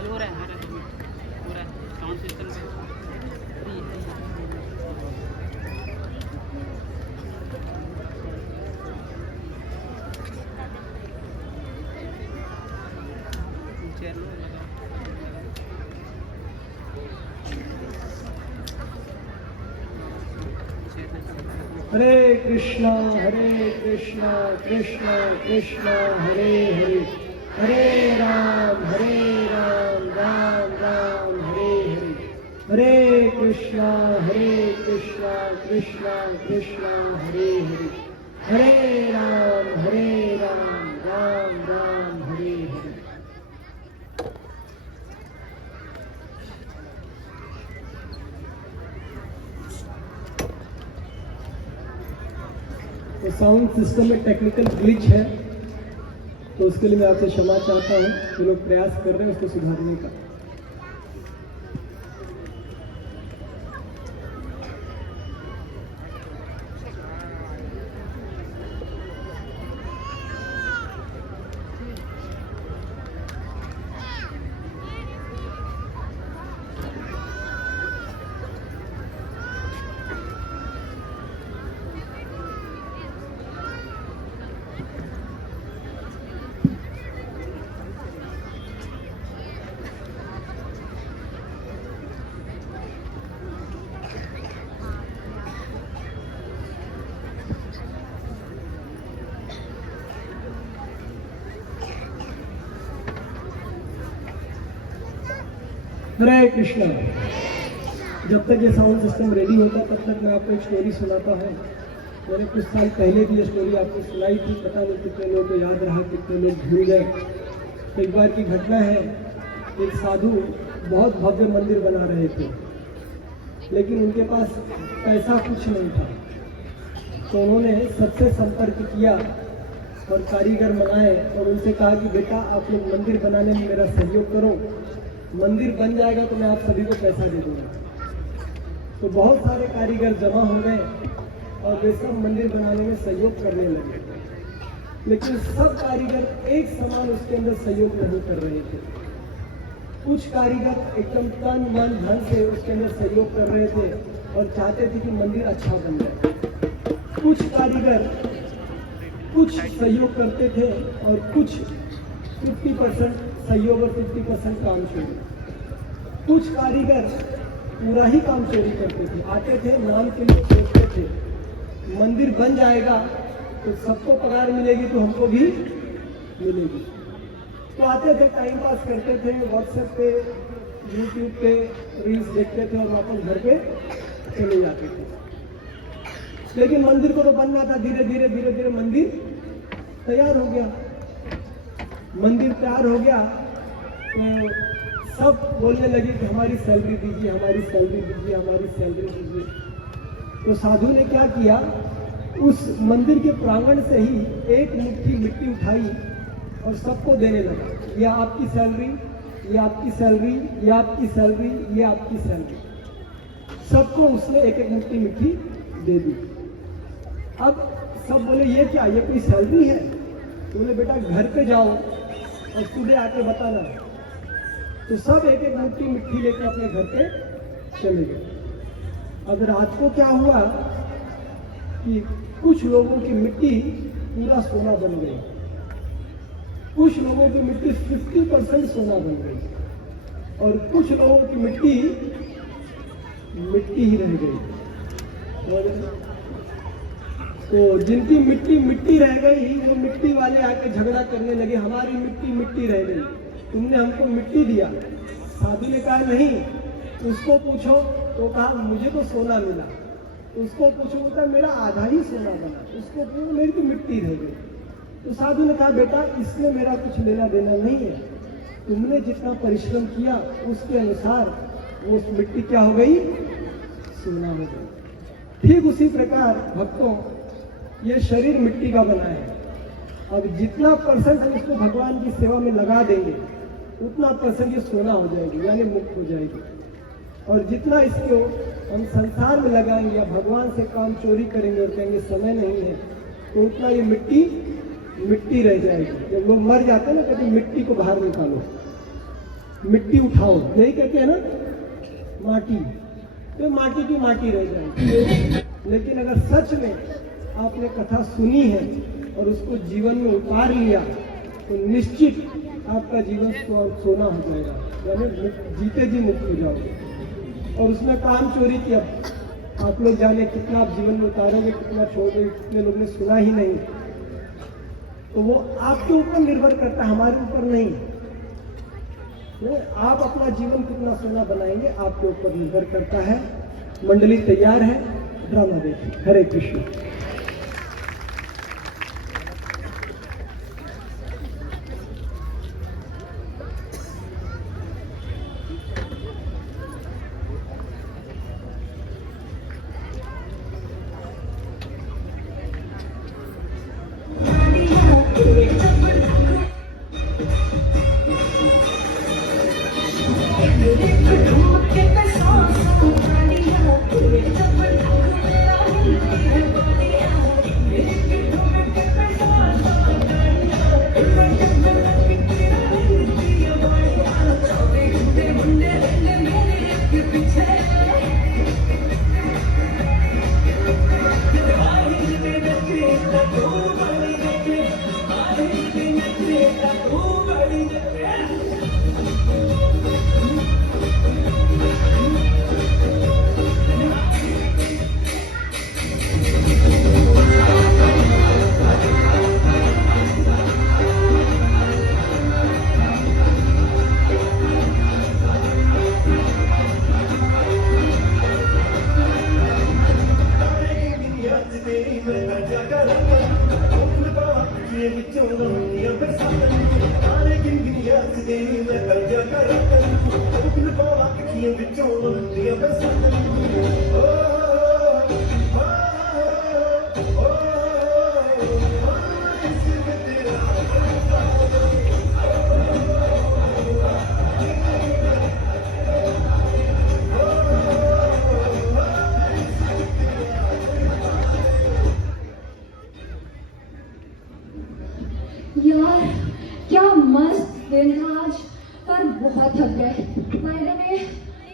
चालू हो रहा है मेरा हो रहा है साउंड सिस्टम पे चेयर लो लगा हरे कृष्णा कृष्णा कृष्णा हरे हरे हरे राम राम राम हरे हरे हरे कृष्णा कृष्णा कृष्णा हरे हरे हरे राम राम हरे हरे। तो साउंड सिस्टम में टेक्निकल ग्लिच है, तो उसके लिए मैं आपसे क्षमा चाहता हूँ। जो लोग प्रयास कर रहे हैं उसको सुधारने का। हरे कृष्णा। जब तक ये साउंड सिस्टम रेडी होता तब तक मैं आपको एक स्टोरी सुनाता हूँ। मैंने कुछ साल पहले भी ये स्टोरी आपको सुनाई थी, पता नहीं कितने लोगों को याद रहा, कितने लोग भूल गए। एक बार की घटना है, एक साधु बहुत भव्य मंदिर बना रहे थे, लेकिन उनके पास पैसा कुछ नहीं था। तो उन्होंने सबसे संपर्क किया और कारीगर मंगाए और उनसे कहा कि बेटा आप लोग मंदिर बनाने में मेरा सहयोग करो, मंदिर बन जाएगा तो मैं आप सभी को पैसा दे दूंगा। तो बहुत सारे कारीगर जमा हो गए और वे सब मंदिर बनाने में सहयोग करने लगे, लेकिन सब कारीगर एक समान उसके अंदर सहयोग नहीं कर रहे थे। कुछ कारीगर एकदम तन मन धन से उसके अंदर सहयोग कर रहे थे और चाहते थे कि मंदिर अच्छा बन जाए। कुछ कारीगर कुछ सहयोग करते थे और कुछ 50% सहयोग और 50% काम चोरी। कुछ कारीगर पूरा ही काम चोरी करते थे, आते थे नाम के लिए सोचते थे मंदिर बन जाएगा तो सबको पगार मिलेगी तो हमको भी मिलेगी। तो आते थे, टाइम पास करते थे, व्हाट्सएप पे यूट्यूब पे रील्स देखते थे और वापस घर पे चले जाते थे। लेकिन मंदिर को तो बनना था। धीरे धीरे मंदिर तैयार हो गया। मंदिर तैयार हो गया तो सब बोलने लगे कि हमारी सैलरी दीजिए, हमारी सैलरी दीजिए, हमारी सैलरी दीजिए। तो साधु ने क्या किया, उस मंदिर के प्रांगण से ही एक मुट्ठी मिट्टी उठाई और सबको देने लगा। ये आपकी सैलरी, ये आपकी सैलरी, ये आपकी सैलरी, ये आपकी सैलरी। सबको उसने एक एक मुट्ठी मिट्टी दे दी। अब सब बोले ये क्या, ये कोई सैलरी है? तो बोले बेटा घर पे जाओ और सुबह आके बताना। तो सब एक एक मुट्ठी मिट्टी लेकर अपने घर पे चले गए। अब रात को क्या हुआ कि कुछ लोगों की मिट्टी पूरा सोना बन गई, कुछ लोगों की मिट्टी 50% सोना बन गई और कुछ लोगों की मिट्टी ही रह गई। और तो जिनकी मिट्टी रह गई वो मिट्टी वाले आके झगड़ा करने लगे, हमारी मिट्टी रह गई, तुमने हमको मिट्टी दिया। साधु ने कहा नहीं, उसको पूछो। तो कहा मुझे तो सोना मिला। उसको पूछो, तो मेरा आधा ही सोना बना। उसको पूछो, मेरी तो मिट्टी रह गई। तो साधु ने कहा बेटा इसमें मेरा कुछ लेना देना नहीं है, तुमने जितना परिश्रम किया उसके अनुसार वो मिट्टी क्या हो गई, सोना हो गई। ठीक उसी प्रकार भक्तों, ये शरीर मिट्टी का बना है। अब जितना परसेंट हम इसको भगवान की सेवा में लगा देंगे उतना परसेंट ये सोना हो जाएगी, यानी मुक्त हो जाएगी। और जितना इसको हम संसार में लगाएंगे या भगवान से काम चोरी करेंगे और कहेंगे समय नहीं है, तो उतना ये मिट्टी रह जाएगी। जब लोग मर जाते हैं ना, कभी मिट्टी को बाहर निकालो, मिट्टी उठाओ, यही कहते हैं ना, माटी, तो माटी की माटी रह जाएगी। लेकिन अगर सच में आपने कथा सुनी है और उसको जीवन में उतार लिया तो निश्चित आपका जीवन सोना हो जाएगा, यानी जीते जी मुक्त हो जाओगे। और उसमें काम चोरी किया, आप लोग जाने कितना आप जीवन में उतारोगे, कितना छोड़ोगे, कितने लोग ने सुना ही नहीं, तो वो आपके ऊपर निर्भर करता है, हमारे ऊपर नहीं। आप अपना जीवन कितना सोना बनाएंगे आपके ऊपर निर्भर करता है। मंडली तैयार है, ड्रामा देखिए। हरे कृष्ण। यार क्या मस्त दिन था आज, पर बहुत थक गए। बाय द वे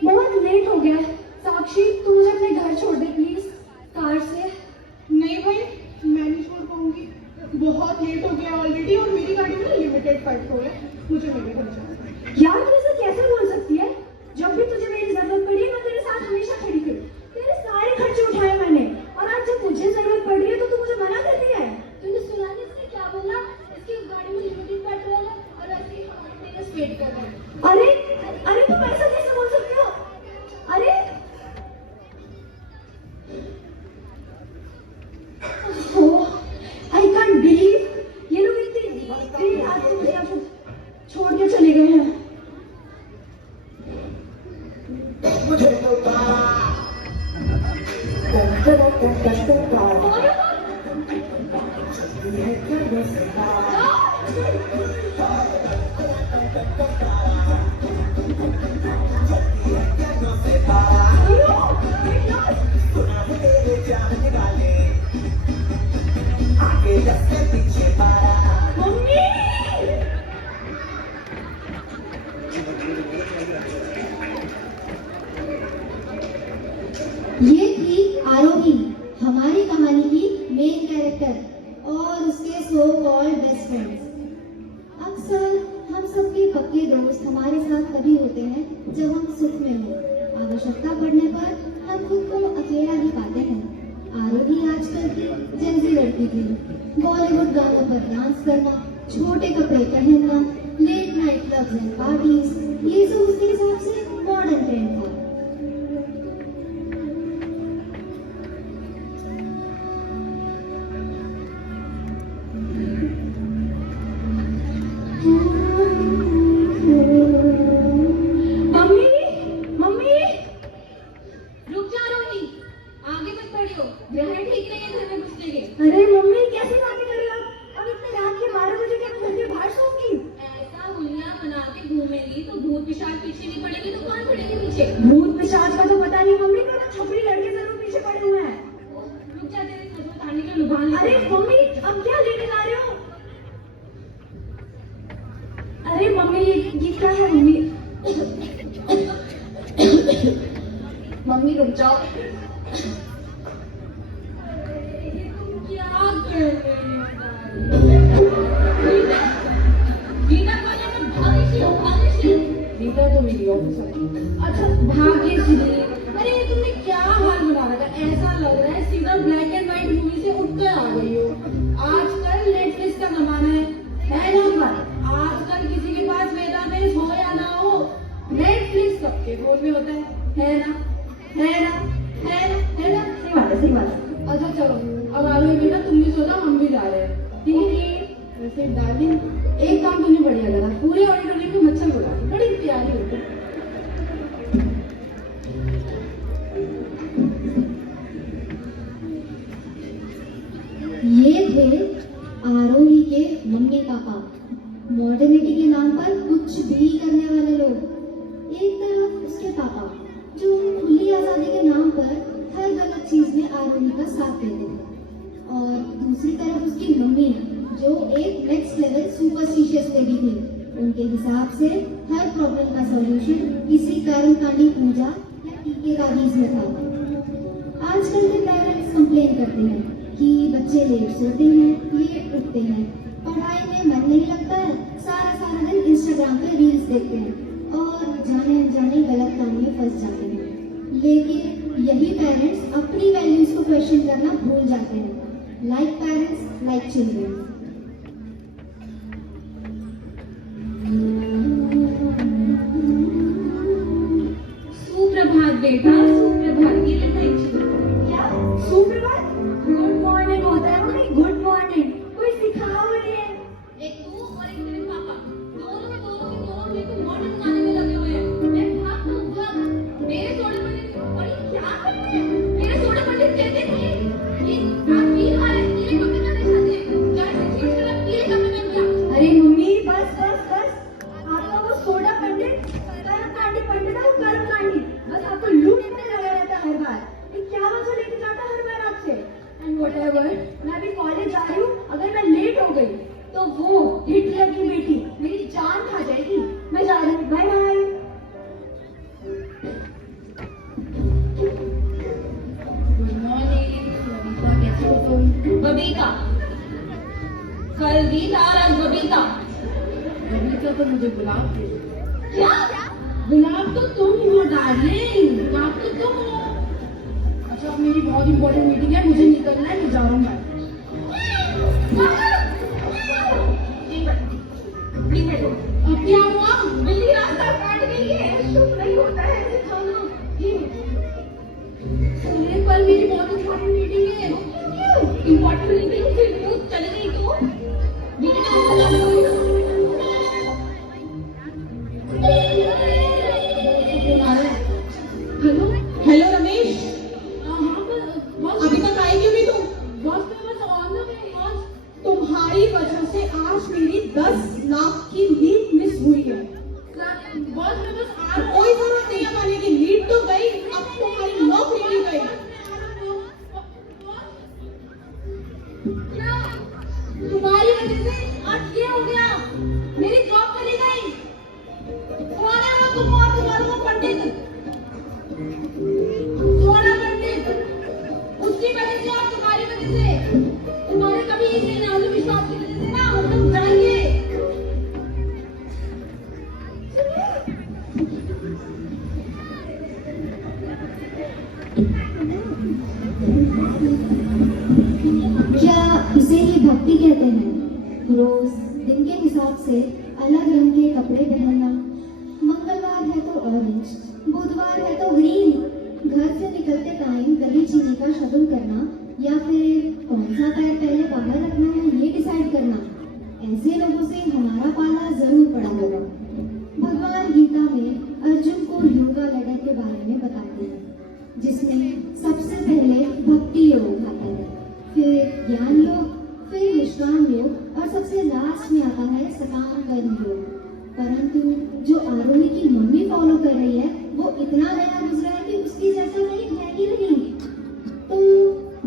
बहुत लेट हो गया। साक्षी तू मुझे अपने घर छोड़ दे प्लीज, कार से। नहीं भाई, मैं नहीं छोड़ पाऊंगी, बहुत लेट हो गया ऑलरेडी और मेरी गाड़ी में लिमिटेड पेट्रोल है, मुझे मेरे घर जाना है। यार तू ऐसा कैसे बोल सकती है? जब भी तुझे मेरी जरूरत पड़ी मैं तेरे साथ हमेशा खड़ी थी, तेरे सारे खर्चे उठाए मैंने, और आज जब मुझे जरूरत पड़ रही है तो तू मुझे मना कर दिया है। तूने सुना नहीं इसने क्या बोला? इसकी गाड़ी में लिमिटेड पेट्रोल है और ऐसे ही हमारे मेरे वेट कर रहा है। अरे अरे तुम ऐसा कैसे बोल सकते हो? अरे आई कांट बिलीव ये लोग इतनी रात को मुझे यहाँ छोड़ के चले गए हैं। ये थी आरोही, हमारी कहानी की मेन कैरेक्टर और उसके सो कॉल्ड बेस्ट फ्रेंड्स। अक्सर हम सबके पक्के दोस्त हमारे साथ तभी होते हैं जब हम सुख में हों। आवश्यकता पड़ने पर हम खुद को अकेला ही पाते हैं। आरोही आजकल की जेंजी लड़की थी। बॉलीवुड गानों पर डांस करना, छोटे कपड़े पहनना, late night clubs and parties, ये सब उसके हिसाब से मॉडर्न ट्रेंड था। मम्मी मम्मी रुक जा रोही, आगे मत बढ़ियो, ग्रहण ठीक नहीं है घर में घुसने के। अरे मम्मी कैसी बातें कर रही हो? अब इतने रात के 12 बजे क्या मैं घर के बाहर सोऊंगी? ऐसा हुलिया बना के घूमेंगी तो भूत पिशाच पीछे नहीं पड़ेगी तो कौन पड़ेगी पीछे? भूत पिशाच का तो पता नहीं मम्मी, पर छपरी लड़के जरूर पीछे पड़े हुए हैं। रुक जा, तेरे सच बताने का लुभान अरे मम्मी अब क्या लेने जा रहे हो? रुक जाओ। क्या कर रहे हो तो मेरी ऑफिसर। अच्छा भाग्यश्री, अरे तुमने क्या हाल बना रखा है, ऐसा लग रहा है सीधा ब्लैक एंड व्हाइट मूवी से उठकर आ गई हो। आजकल नेटफ्लिक्स का जमाना है ना? आजकल किसी के पास डेटाबेस हो या ना हो, नेटफ्लिक्स सबके फोन में होता है ना? सही बात है। अच्छा चलो, अब आ रही बेटा, तुम भी सो जाओ, हम भी जा रहे हैं, ठीक है? वैसे डार्लिंग, एक काम तुमने बढ़िया करा, पूरे ऑडिटोरियम में मच्छर बुला के बड़ी तैयारी होती। ये थे आरोही के मम्मी पापा, मॉडर्निटी के नाम पर कुछ भी करने वाले लोग। एक तरफ उसके पापा जो खुली आजादी के नाम पर हर गलत चीज में आरोही का साथ देते थे, और दूसरी तरफ उसकी मम्मी जो एक नेक्स्ट लेवल सुपरस्टिशियस लेडी थी। उनके हिसाब से हर प्रॉब्लम का सॉल्यूशन किसी कर्मकांडी पूजा या टीके का बीज में था। आजकल के पेरेंट्स कंप्लेन करते हैं कि बच्चे लेट सोते हैं, लेट उठते हैं, पढ़ाई में मन नहीं लगता है, सारा दिन इंस्टाग्राम पे रील्स देखते हैं और जाने अनजाने गलत काम में फंस जाते हैं। लेकिन यही पेरेंट्स अपनी वैल्यूज को क्वेश्चन करना भूल जाते हैं। Like parents, like children. सुप्रभात बेटा, सुप्रभात। ये ले थैंक यू। क्या सुप्रभात? गुड मॉर्निंग होता है मम्मी, गुड मॉर्निंग। कोई सिखाओ नहीं है। एक तू और एक तेरे पापा, दोनों मेरे को मॉर्निंग बनाने में लगे हुए हैं। मैं भाग मेरे सोडे पड़े, और ये क्या कर रहे हैं? मेरे सोडे पड़े कहते थे ये आपकी हालत ये कभी करने चाहते हैं, जैसे चीज का पीले कभी कर दिया। अरे मम्मी बस आपका वो सोडा पंडित पंडित और कर्म कांडी, बस आपको लूटने में लगा रहता है हर बार। ये क्या वजह लेके जाता है हर बार आपसे? एंड व्हाटएवर, मैं अभी कॉलेज जा रही हूँ, अगर मैं लेट हो गई तो वो हिटलर की बेटी मेरी जान खा जाएगी। मैं जा रही हूँ, bye bye. Good morning Babita, कैसी हो तुम? बबीता कल गीत आ रहा है। बबीता तो मुझे गुलाब दे। क्या? गुलाब तो तुम हो डार्लिंग, गुलाब तो तुम हो। अच्छा अब मेरी बहुत इंपॉर्टेंट मीटिंग है, मुझे निकलना है, मैं जा रहा हूँ। अब क्या हुआ? बिल्ली रास्ता काट गई है, शुभ नहीं होता है ऐसे खाना। कल मेरी बहुत इंपॉर्टेंट मीटिंग है। इंपॉर्टेंट मीटिंग फिर तू चली गई तो हेलो रमेश। अभी तक आई क्यों नहीं तुम? तुम्हारी वजह से आज मेरी 10 लाख की लीड मिस हुई है। कोई जरूरत नहीं है आने की, लीड तो गई, अब तुम्हारी नौकरी भी गई। तुम्हारी वजह से आज ये हो गया, मेरी जॉब चली गई। कौन है वो तुम और तुम्हारा वो पंडित? सोना पंडित, उसकी वजह से और तुम्हारी वजह से, तुम्हारे कभी इसे नाजु विश्वास की वजह से ना हम लोग जाएंगे। क्या इसे ही भक्ति कहते हैं? रोज दिन के हिसाब से अलग रंग के कपड़े पहनना, मंगलवार है तो ऑरेंज, बुधवार है तो ग्रीन, घर से निकलते टाइम दही चीनी का शगुन करना, या फिर कौन सा पैर पहले बाहर रखना है ये डिसाइड करना। ऐसे लोगों से हमारा पाला जरूर पड़ा होगा। भगवान गीता में अर्जुन को योगा लड़क के बारे में बताते हैं, जिसमें सबसे पहले भक्ति योग आता है, फिर ज्ञान योग, फिर निष्काम योग, और सबसे लास्ट में आता है सकाम कर्म योग। परंतु जो आरोही की मम्मी फॉलो कर रही है वो इतना नया गुजरा है कि उसकी जैसा कहीं है ही नहीं। तो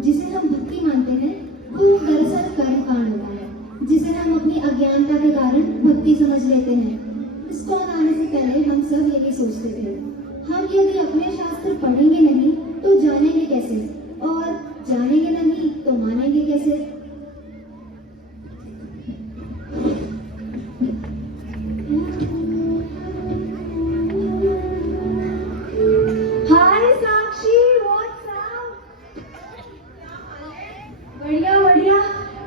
जिसे हम भक्ति मानते हैं वो दरअसल कर्म कांड होता है, जिसे हम अपनी अज्ञानता के कारण भक्ति समझ लेते हैं। इस्कॉन आने से पहले हम सब यही सोचते थे, हम यदि अपने शास्त्र पढ़ेंगे नहीं तो जानेंगे कैसे, और जानेंगे नहीं तो मानेंगे कैसे। हाय साक्षी, व्हाट्स अप? बढ़िया बढ़िया।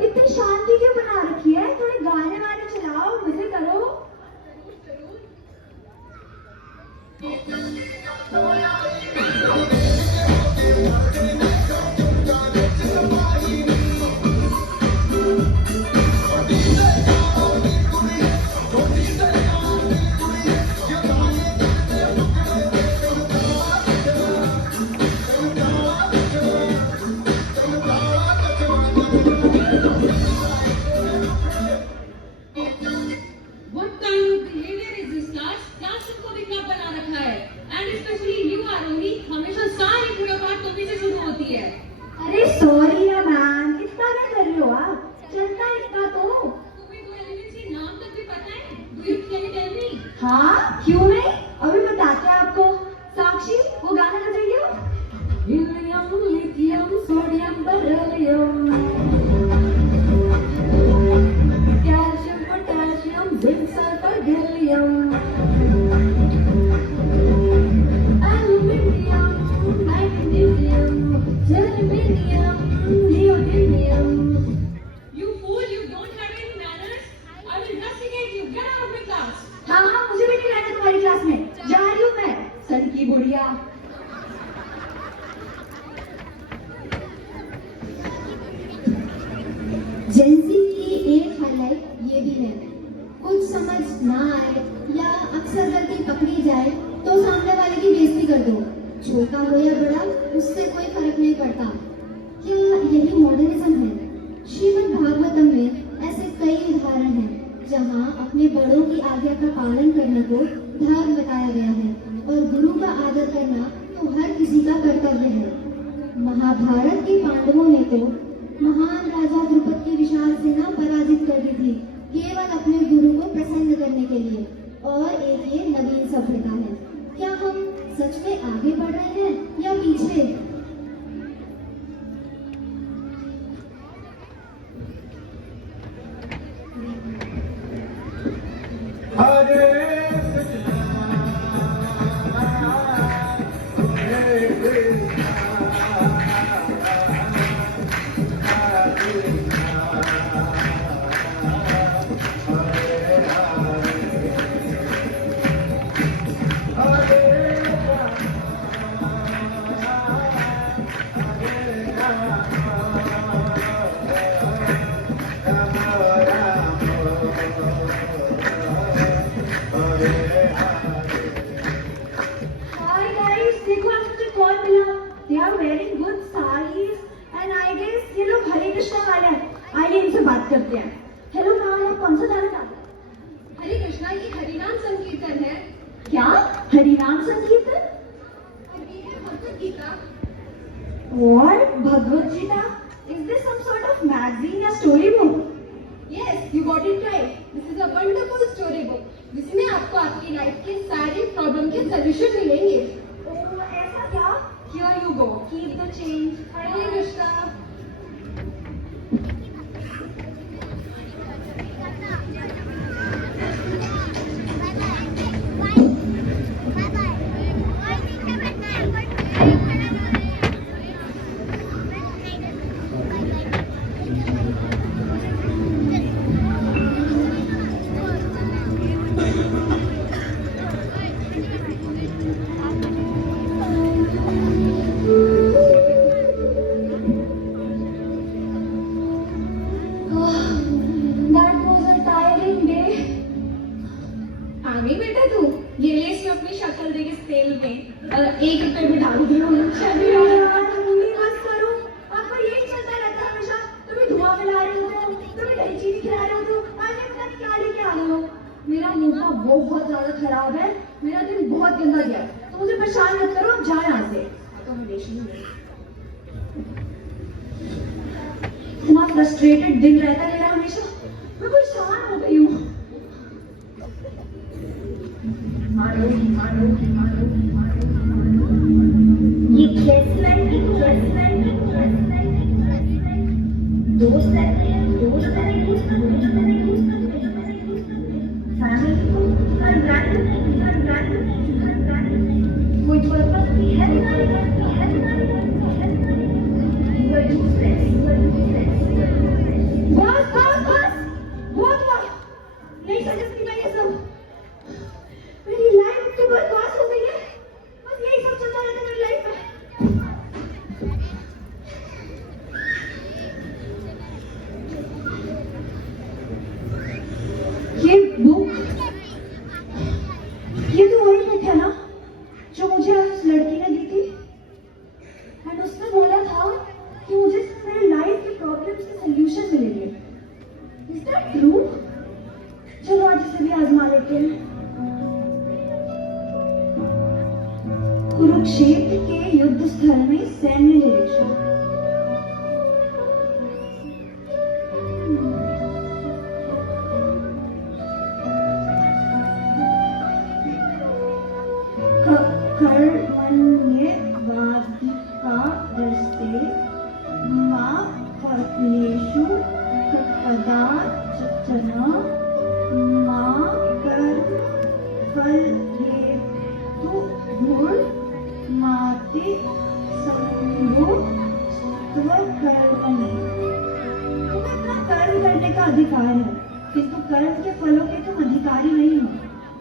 इतनी शांति क्यों बना रखी है? थोड़े गाने वाने चलाओ, मजे करो। What kind of behavior is this class? Class को भी क्लब बना रखा है, and especially you आरोही, हमेशा सारी पूजा पाठ तुम ही से शुरू होती है। अरे सॉरी ना मैम, इतना क्या कर रही हो आप? चलता है इतना तो। तुम्हें दो एलिमेंट्स के नाम तक भी पता है? Do you can you tell me? हाँ, क्यों नहीं? अभी बताते हैं आपको। साक्षी, वो गाना बजाइए। Helium, lithium, sodium, beryllium, calcium, potassium, zinc, sulphur, gallium, aluminium, magnesium, germanium, neodymium. You fool! You don't have any manners. I will rusticate you. Get out of my class. हाँ हाँ, मुझे भी नहीं रहना तुम्हारी क्लास में। जा रही हूँ मैं, सन की बुढ़िया। जेंजी की एक हाईलाइट ये भी है, कुछ समझ ना आए या अक्सर गलती पकड़ी जाए तो सामने वाले की बेइज्जती कर दो। छोटा हो या बड़ा उससे कोई फर्क नहीं पड़ता। क्या यही मॉडर्निज्म है? श्रीमद् भागवतम में ऐसे कई उदाहरण हैं जहाँ अपने बड़ों की आज्ञा का पालन करने को धर्म बताया गया है, और गुरु का आदर करना तो हर किसी का कर्तव्य है। महाभारत के पांडवों ने तो महान राजा द्रुपद की विशाल सेना पराजित कर दी थी, केवल अपने गुरु को प्रसन्न करने के लिए। और एक ये नवीन सभ्यता है। क्या हम सच में आगे बढ़ रहे हैं या पीछे? Hi guys, देखो आज मुझे कॉल मिला। They are wearing good sarees and I guess ये लोग हरे कृष्णा वाले हैं। आइए इनसे बात करते हैं। हेलो मैम, आप कौन सा गाना गाते हैं? हरे कृष्णा, ये हरिनाम संकीर्तन है। क्या? हरिनाम संकीर्तन? और ये है Bhagavad Gita. What? Bhagavad Gita? Is this some sort of magazine या story book? Yes, you got it right. This is a wonderful story book, जिसमें आपको आपकी लाइफ के सारे प्रॉब्लम के सॉल्यूशन मिलेंगे। ओह, ऐसा क्या? Here you go. Keep the change. Hare Krishna. That was a tiring day. आ गई बेटा तू? ये ले इसमें अपनी शक्ल देगी तेल में और 1 रुपए में डाल दी हूँ। चलिए यार, उम्मीद मत करो। आपका यही चलता रहता है हमेशा। कभी धुआं मिला रहे हो, कभी दही चीनी खिला रहे हो, आज ये पता नहीं क्या लेके आ रहे हो। मेरा मुंह बहुत ज्यादा खराब है, मेरा दिन बहुत गंदा गया, तो मुझे परेशान मत करो। अब जाओ यहाँ से। इतना फ्रस्ट्रेटेड दिन रहता है मेरा हमेशा। मैं परेशान हो गई हूँ। मारो मारो मारो मारो। नहीं सकती मैं ये सब। मेरी लाइफ तो बर्बाद हो गई है, बस यही सब चलता रहता है मेरी लाइफ में। ये बुक, ये तो वही बुक है ना जो मुझे उस लड़की ने दी थी, एंड उसने बोला था कि मुझे इससे मेरी लाइफ के प्रॉब्लम्स के सॉल्यूशन मिलेंगे। Is that true? चलो आज इसे भी आजमा लेते हैं। कुरुक्षेत्र के युद्ध स्थल में सैन्य निरीक्षण। कर्मण्येवाधिका दृष्टे मा फलेषु कदाचन मा कर्मफलेषु माते संगो स्वकर्मणि। तुम्हें अपना कर्म करने का अधिकार है, किंतु कर्म के फलों के तुम अधिकारी नहीं हो।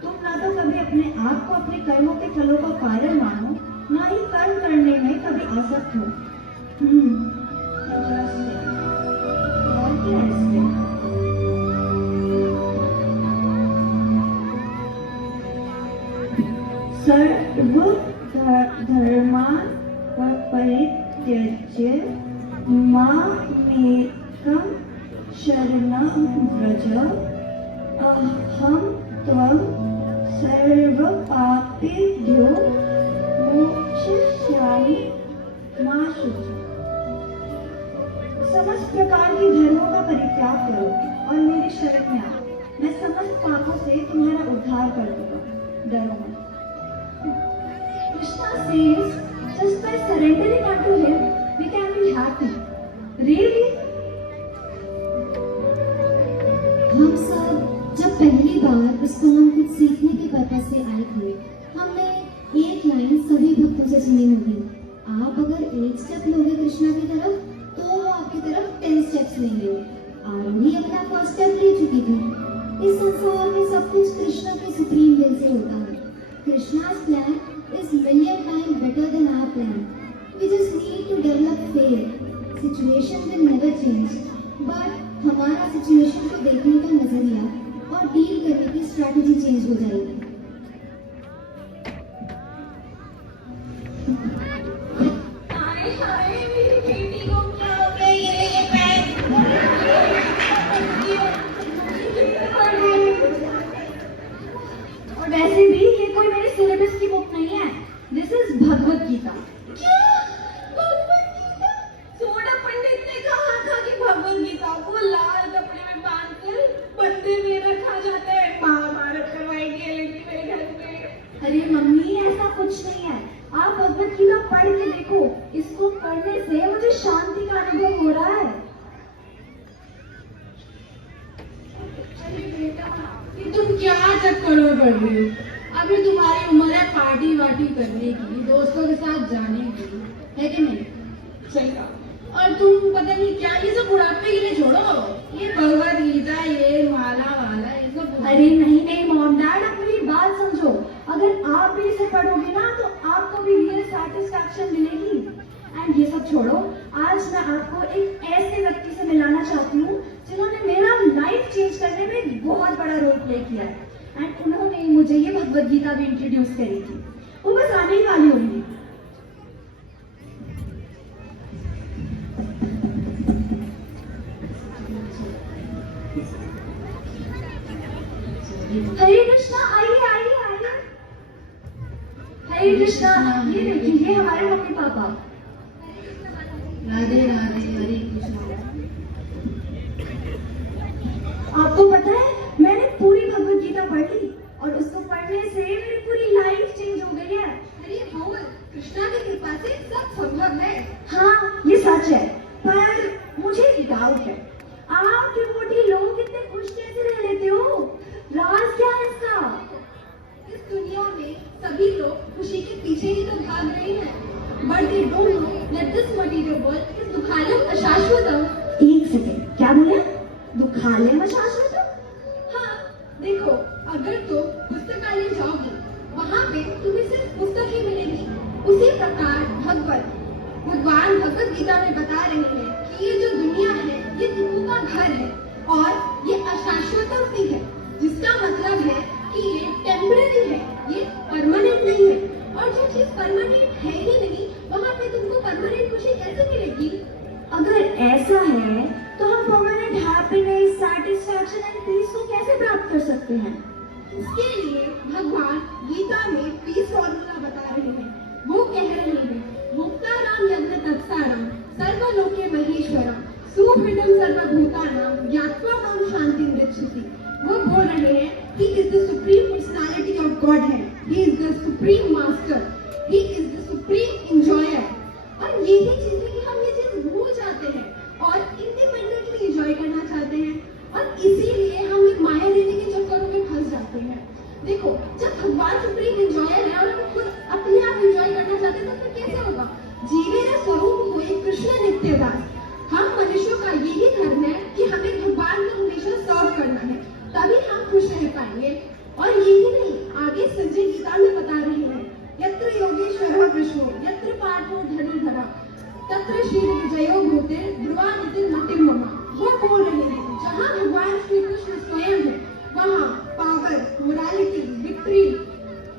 तुम ना तो कभी अपने आप को अपने कर्मों के फलों का कारण मानो, ना ही कर्म करने में कभी आसक्त हो। सर्व धर्मान् परित्यज्य मामेकं शरणं व्रज अहं त्वं सर्वपापेभ्यो मोक्षयिष्यामि मा शुचि। समस्त प्रकार के धर्मों का परित्याग करो और मेरी शरण में आओ, मैं समस्त पापों से तुम्हारा उद्धार कर दूंगा, डरो मत। Krishna says, just by surrendering unto him, we can be happy. Really? हम सब जब पहली बार इसको हम कुछ सीखने के पर्पज से आए थे, हमने एक लाइन सभी भक्तों से सुनी होगी, आप अगर एक स्टेप लोगे कृष्णा की तरफ तो वो आपकी तरफ 10 स्टेप्स लेंगे। आरोही अपना फर्स्ट स्टेप ले चुकी थी। इस संसार में सब कुछ कृष्णा के सुप्रीम विल से होता है। कृष्णा's plan is million times better than our plan. We just need to develop faith. Situation will never change, but हमारा सिचुएशन को देखने का नजरिया और डील करने की स्ट्रैटेजी चेंज हो जाएगी। मेरी बेटी को क्या हो गया? ये पैर और वैसे भी ये कोई मेरे सिलेबस की बुक नहीं है। This is Bhagavad Gita. क्या? भगवत गीता? सोडा पंडित ने कहा था कि भगवत गीता को लाल कपड़े में बांधकर मंदिर में रखा जाता है। महाभारत करवाएंगे लड़की मेरे घर में। अरे मम्मी, ऐसा कुछ नहीं है। आप भगवत गीता पढ़ के देखो, इसको पढ़ने से मुझे शांति का अनुभव हो रहा है। अरे बेटा, ये तुम क्या चक्करों में पड़ रही हो? अभी तुम्हारी उम्र है पार्टी वार्टी करने की, दोस्तों के साथ जाने की, है कि नहीं? सही कहा। और तुम पता नहीं क्या, ये सब बुढ़ापे के लिए छोड़ो। ये भगवत गीता, ये माला वाला, ये सब अरे नहीं नहीं मॉम डैड, आप मेरी बात समझो। अगर आप भी इसे पढ़ोगे ना तो आपको भी रियल सैटिस्फैक्शन मिलेगी। एंड ये सब छोड़ो, आज मैं आपको एक ऐसे व्यक्ति से मिलाना चाहती हूँ जिन्होंने मेरा लाइफ चेंज करने में बहुत बड़ा रोल प्ले किया है। एंड उन्होंने मुझे ये भगवत गीता भी इंट्रोड्यूस करी थी। वो बस आने ही वाली होगी। हरे कृष्णा, आइए आइए आइए। हरे कृष्णा, ये देखिए, ये हमारे मम्मी पापा। राधे राधे, हरे कृष्णा। आपको पता है, मैंने पूरी भगवत गीता पढ़ ली और उसको पढ़ने से मेरी पूरी लाइफ चेंज हो गई है। अरे हाँ, कृष्णा की कृपा से सब संभव है। हाँ, ये सच है, पर मुझे एक डाउट है। आप डिवोटी लोग कितने खुश कैसे रह लेते हो? राज क्या है इसका? इस दुनिया में सभी लोग खुशी के पीछे ही तो भाग रहे हैं, but they don't know that this material world is दुखालय सेटिस्फैक्शन एंड पीस को कैसे प्राप्त कर सकते हैं? इसके लिए भगवान गीता में पीस फॉर्मूला बता रहे हैं। वो कह रहे हैं मुक्ताराम यज्ञ तत्सारम सर्वलोके महेश्वरम सुहृदम सर्वभूतानाम ज्ञात्वा मां शांति मृच्छति। वो बोल रहे हैं he is the supreme personality of Godhead, he is the supreme master, he is the supreme enjoyer। और यही चीज है कि हम ये चीज भूल जाते हैं और इंडिपेंडेंटली एंजॉय करना चाहते हैं और इसीलिए हम एक माया देवी के चक्करों में फंस जाते हैं। देखो, जब भगवान सुप्रीम एंजॉयर है और हम खुद अपने आप एंजॉय करना चाहते हैं तो फिर कैसे होगा? जीवे न स्वरूप हुए कृष्ण नित्यदास। हम मनुष्यों का यही धर्म है कि हमें भगवान को हमेशा सर्व करना है, तभी हम खुश रह पाएंगे। और यही नहीं, आगे संजय गीता में बता रहे हैं यत्र योगेश्वरः कृष्णो यत्र पार्थो धनुर्धरः तत्र श्री विजयो भूते ध्रुवा नीतिर्मतिर् मम। वो बोल रहे हैं जहाँ भगवान श्री कृष्ण स्वयं है वहाँ पावर, मोरालिटी, विक्ट्री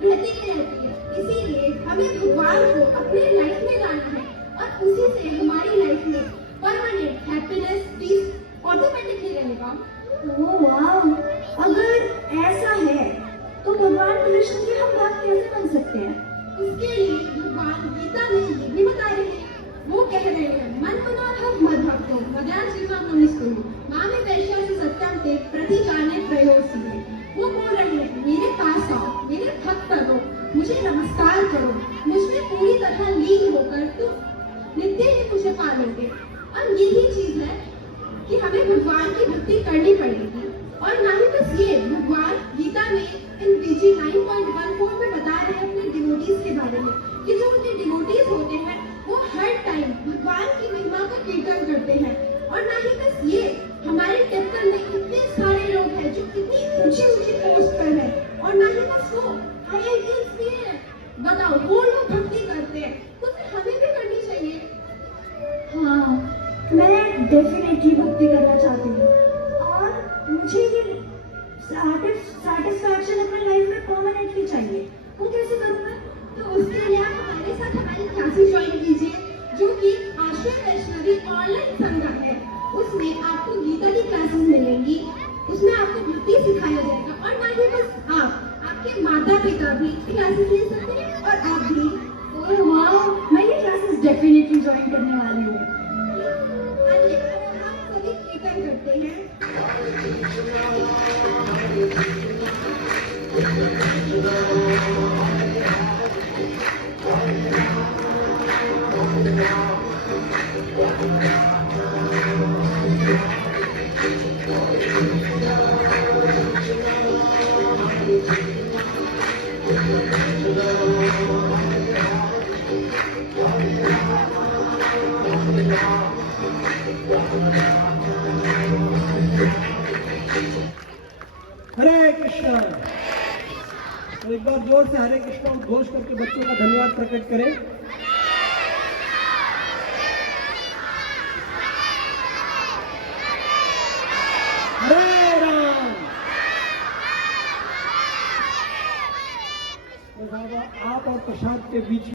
रहती ही रहती है। इसीलिए हमें भगवान को अपने लाइफ में लाना है और उसी से हमारी लाइफ में परमानेंट हैप्पीनेस, पीस ऑटोमेटिकली रहेगा। ओह वाव! अगर ऐसा है तो भगवान कृष्ण के हम भक्त कैसे बन सकते हैं? उसके लिए भगवान गीता में ये भी बता रहे हैं। वो कह रहे हैं मन्मनाभव मद्भक्तो मदयाजीवा मुनिस्तुल्यो मामे वैश्यासि सत्यम ते प्रतिजाने प्रयोसिने। वो बोल रहे हैं मेरे पास आओ, मेरे भक्त बनो, मुझे नमस्कार करो, मुझमें पूरी तरह लीन होकर तुम नित्य ही मुझे पालोगे। और यही चीज है कि हमें भगवान की भक्ति करनी पड़ेगी। और ना ही बस ये, भगवान गीता में इन बीजी 9.14 में बता रहे हैं अपने डिवोटीज के बारे में कि जो उनके डिवोटीज होते हैं वो हर टाइम भगवान की महिमा का कीर्तन करते हैं। और ना ही बस ये, हमारे टेम्पल में इतने सारे लोग हैं जो इतनी ऊंची ऊंची पोस्ट पर है। और ना ही बस वो, IITs भी है। बताओ, वो लोग भक्ति करते हैं तो फिर हमें भी करनी चाहिए। हाँ, मैं डेफिनेटली भक्ति करना चाहती हूँ और मुझे ये सेटिस्फैक्शन अपने लाइफ में परमानेंटली चाहिए। वो कैसे करूँ मैं? तो उसके लिए आप हमारे साथ हमारी क्लासेस ज्वाइन कीजिए जो कि आश्रय वैष्णवी ऑनलाइन संघ है। उसमें आपको गीता की क्लासेस मिलेंगी, उसमें आपको भक्ति सिखाया जाएगा। और ना ही बस आप, आपके माता पिता भी क्लासेस ले सकते हैं और आप भी। ओह वाव! मैं ये क्लासेस डेफिनेटली ज्वाइन करने वाली हूँ। आइए, हम सभी कीर्तन करते हैं। हरे कृष्णा। तो एक बार जोर से हरे कृष्णा घोष करके बच्चों का धन्यवाद प्रकट करें। हरे राम। तो आप और प्रसाद के बीच